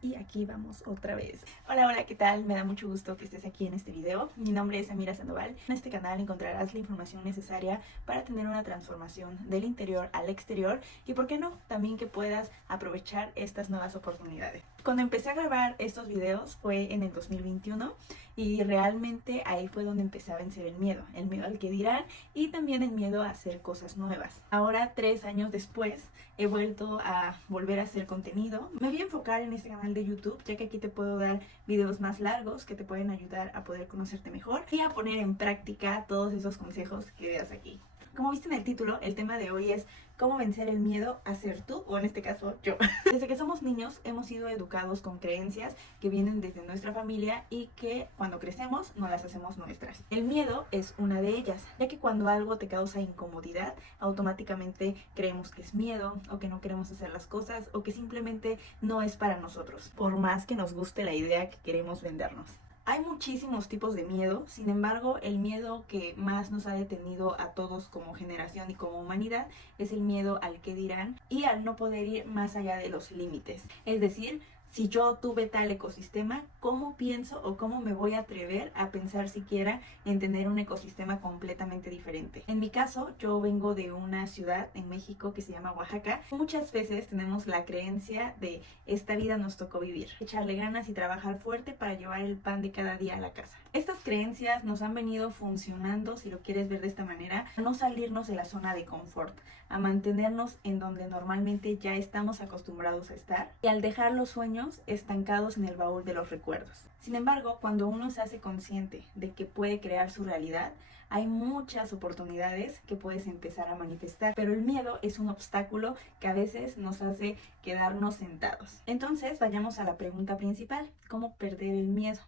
Y aquí vamos otra vez. Hola, ¿qué tal? Me da mucho gusto que estés aquí en este video. Mi nombre es Amira Sandoval. En este canal encontrarás la información necesaria para tener una transformación del interior al exterior y, ¿por qué no?, también que puedas aprovechar estas nuevas oportunidades. Cuando empecé a grabar estos videos fue en el 2021 y realmente ahí fue donde empecé a vencer el miedo al que dirán y también el miedo a hacer cosas nuevas. Ahora, 3 años después, he vuelto a volver a hacer contenido. Me voy a enfocar en este canal de YouTube, ya que aquí te puedo dar videos más largos que te pueden ayudar a poder conocerte mejor y a poner en práctica todos esos consejos que veas aquí. Como viste en el título, el tema de hoy es cómo vencer el miedo a ser tú, o en este caso yo. Desde que somos niños hemos sido educados con creencias que vienen desde nuestra familia y que cuando crecemos no las hacemos nuestras. El miedo es una de ellas, ya que cuando algo te causa incomodidad, automáticamente creemos que es miedo, o que no queremos hacer las cosas, o que simplemente no es para nosotros, por más que nos guste la idea que queremos vendernos. Hay muchísimos tipos de miedo, sin embargo, el miedo que más nos ha detenido a todos como generación y como humanidad es el miedo al que dirán y al no poder ir más allá de los límites. Es decir, si yo tuve tal ecosistema, ¿cómo pienso o cómo me voy a atrever a pensar siquiera en tener un ecosistema completamente diferente? En mi caso, yo vengo de una ciudad en México que se llama Oaxaca. Muchas veces tenemos la creencia de esta vida nos tocó vivir, echarle ganas y trabajar fuerte para llevar el pan de cada día a la casa. Estas creencias nos han venido funcionando, si lo quieres ver de esta manera, a no salirnos de la zona de confort, a mantenernos en donde normalmente ya estamos acostumbrados a estar y al dejar los sueños estancados en el baúl de los recuerdos. Sin embargo, cuando uno se hace consciente de que puede crear su realidad, hay muchas oportunidades que puedes empezar a manifestar, pero el miedo es un obstáculo que a veces nos hace quedarnos sentados. Entonces, vayamos a la pregunta principal: ¿cómo perder el miedo?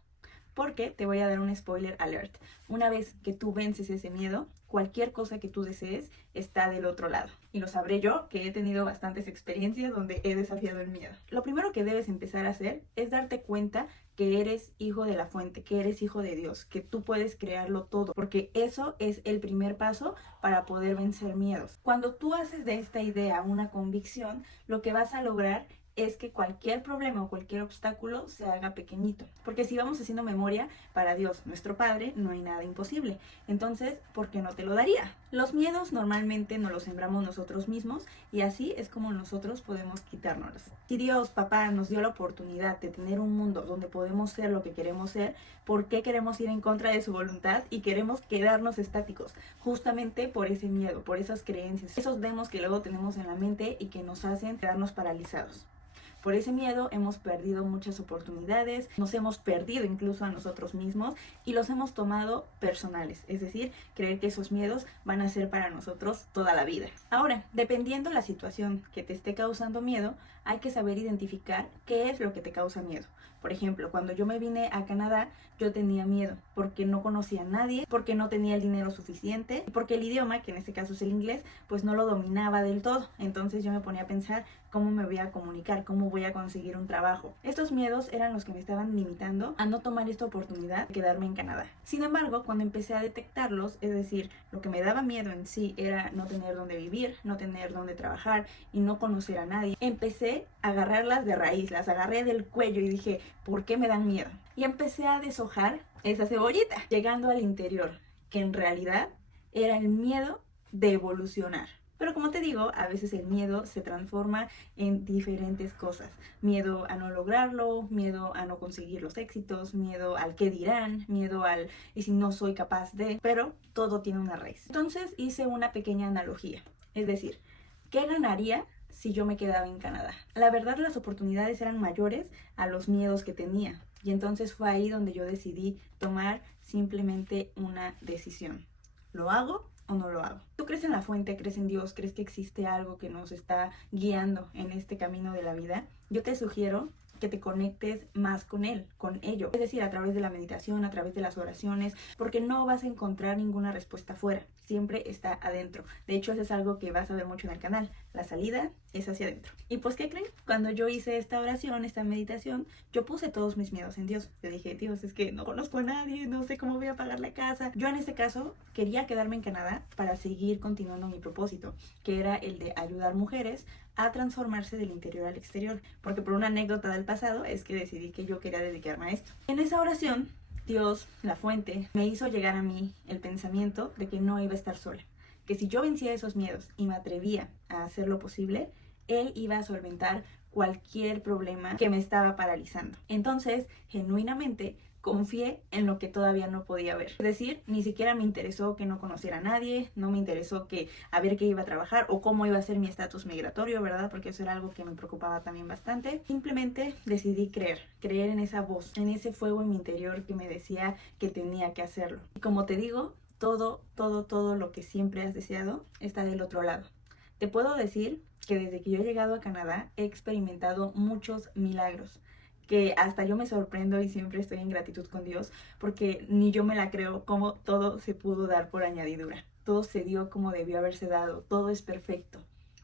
Porque te voy a dar un spoiler alert. Una vez que tú vences ese miedo, cualquier cosa que tú desees está del otro lado. Y lo sabré yo, que he tenido bastantes experiencias donde he desafiado el miedo. Lo primero que debes empezar a hacer es darte cuenta que eres hijo de la fuente, que eres hijo de Dios, que tú puedes crearlo todo, porque eso es el primer paso para poder vencer miedos. Cuando tú haces de esta idea una convicción, lo que vas a lograr es que cualquier problema o cualquier obstáculo se haga pequeñito. Porque si vamos haciendo memoria, para Dios, nuestro Padre, no hay nada imposible. Entonces, ¿por qué no te lo daría? Los miedos normalmente nos los sembramos nosotros mismos y así es como nosotros podemos quitárnoslos. Si Dios, papá, nos dio la oportunidad de tener un mundo donde podemos ser lo que queremos ser, ¿por qué queremos ir en contra de su voluntad y queremos quedarnos estáticos? Justamente por ese miedo, por esas creencias, esos demos que luego tenemos en la mente y que nos hacen quedarnos paralizados. Por ese miedo hemos perdido muchas oportunidades, nos hemos perdido incluso a nosotros mismos y los hemos tomado personales, es decir, creer que esos miedos van a ser para nosotros toda la vida. Ahora, dependiendo la situación que te esté causando miedo, hay que saber identificar qué es lo que te causa miedo. Por ejemplo, cuando yo me vine a Canadá, yo tenía miedo porque no conocía a nadie, porque no tenía el dinero suficiente, porque el idioma, que en este caso es el inglés, pues no lo dominaba del todo. Entonces yo me ponía a pensar cómo me voy a comunicar, cómo voy a conseguir un trabajo. Estos miedos eran los que me estaban limitando a no tomar esta oportunidad de quedarme en Canadá. Sin embargo, cuando empecé a detectarlos, es decir, lo que me daba miedo en sí era no tener dónde vivir, no tener dónde trabajar y no conocer a nadie, empecé a agarrarlas de raíz, las agarré del cuello y dije, ¿por qué me dan miedo? Y empecé a deshojar esa cebollita, llegando al interior, que en realidad era el miedo de evolucionar. Pero como te digo, a veces el miedo se transforma en diferentes cosas. Miedo a no lograrlo, miedo a no conseguir los éxitos, miedo al qué dirán, miedo al y si no soy capaz de, pero todo tiene una raíz. Entonces hice una pequeña analogía, es decir, ¿qué ganaría si yo me quedaba en Canadá? La verdad, las oportunidades eran mayores a los miedos que tenía. Y entonces fue ahí donde yo decidí tomar simplemente una decisión. ¿Lo hago o no lo hago? ¿Tú crees en la fuente? ¿Crees en Dios? ¿Crees que existe algo que nos está guiando en este camino de la vida? Yo te sugiero que te conectes más con él, con ello. Es decir, a través de la meditación, a través de las oraciones, porque no vas a encontrar ninguna respuesta afuera, siempre está adentro. De hecho, eso es algo que vas a ver mucho en el canal. La salida es hacia adentro. Y pues, ¿qué creen? Cuando yo hice esta oración, esta meditación, yo puse todos mis miedos en Dios. Yo dije, Dios, es que no conozco a nadie, no sé cómo voy a pagar la casa. Yo en este caso quería quedarme en Canadá para seguir continuando mi propósito, que era el de ayudar mujeres a transformarse del interior al exterior, porque por una anécdota del pasado es que decidí que yo quería dedicarme a esto. En esa oración, Dios, la fuente, me hizo llegar a mí el pensamiento de que no iba a estar sola, que si yo vencía esos miedos y me atrevía a hacer lo posible, Él iba a solventar cualquier problema que me estaba paralizando. Entonces, genuinamente, confié en lo que todavía no podía ver. Es decir, ni siquiera me interesó que no conociera a nadie, no me interesó que a ver qué iba a trabajar o cómo iba a ser mi estatus migratorio, ¿verdad? Porque eso era algo que me preocupaba también bastante. Simplemente decidí creer en esa voz, en ese fuego en mi interior que me decía que tenía que hacerlo. Y como te digo, todo lo que siempre has deseado está del otro lado. Te puedo decir que desde que yo he llegado a Canadá he experimentado muchos milagros, que hasta yo me sorprendo y siempre estoy en gratitud con Dios porque ni yo me la creo cómo todo se pudo dar por añadidura. Todo se dio como debió haberse dado, todo es perfecto.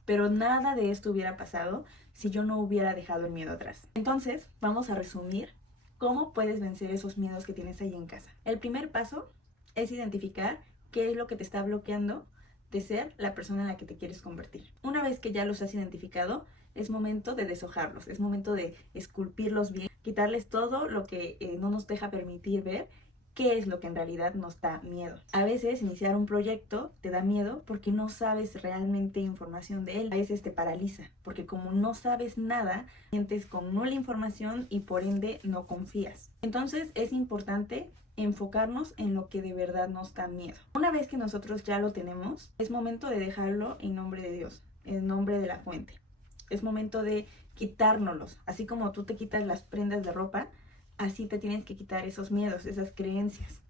Pero nada de esto hubiera pasado si yo no hubiera dejado el miedo atrás. Entonces, vamos a resumir cómo puedes vencer esos miedos que tienes ahí en casa. El primer paso es identificar qué es lo que te está bloqueando de ser la persona en la que te quieres convertir. Una vez que ya los has identificado, es momento de deshojarlos, es momento de esculpirlos bien, quitarles todo lo que no nos deja permitir ver qué es lo que en realidad nos da miedo. A veces iniciar un proyecto te da miedo porque no sabes realmente información de él. A veces te paraliza porque como no sabes nada, sientes con nula información y por ende no confías. Entonces es importante enfocarnos en lo que de verdad nos da miedo. Una vez que nosotros ya lo tenemos, es momento de dejarlo en nombre de Dios, en nombre de la fuente. Es momento de quitárnoslos. Así como tú te quitas las prendas de ropa, así te tienes que quitar esos miedos, esas creencias.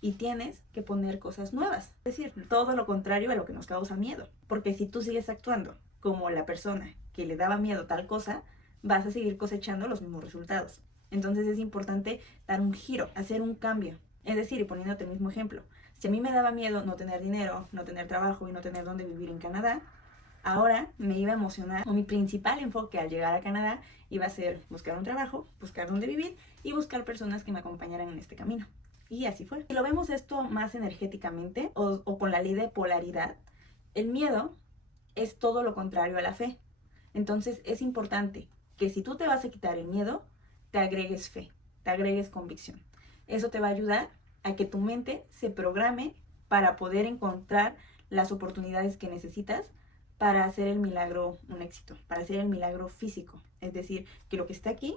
Y tienes que poner cosas nuevas. Es decir, todo lo contrario a lo que nos causa miedo. Porque si tú sigues actuando como la persona que le daba miedo tal cosa, vas a seguir cosechando los mismos resultados. Entonces es importante dar un giro, hacer un cambio. Es decir, y poniéndote el mismo ejemplo, si a mí me daba miedo no tener dinero, no tener trabajo y no tener dónde vivir en Canadá, ahora me iba a emocionar, o mi principal enfoque al llegar a Canadá iba a ser buscar un trabajo, buscar dónde vivir y buscar personas que me acompañaran en este camino. Y así fue. Si lo vemos esto más energéticamente o con la ley de polaridad, el miedo es todo lo contrario a la fe. Entonces es importante que si tú te vas a quitar el miedo, te agregues fe, te agregues convicción. Eso te va a ayudar a que tu mente se programe para poder encontrar las oportunidades que necesitas para hacer el milagro un éxito, para hacer el milagro físico. Es decir, que lo que está aquí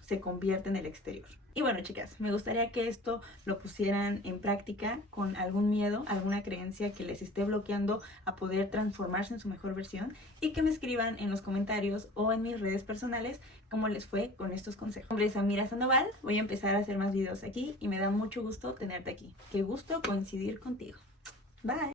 se convierte en el exterior. Y bueno, chicas, me gustaría que esto lo pusieran en práctica con algún miedo, alguna creencia que les esté bloqueando a poder transformarse en su mejor versión y que me escriban en los comentarios o en mis redes personales cómo les fue con estos consejos. Mi nombre es Amira Sandoval, voy a empezar a hacer más videos aquí y me da mucho gusto tenerte aquí. Qué gusto coincidir contigo. Bye.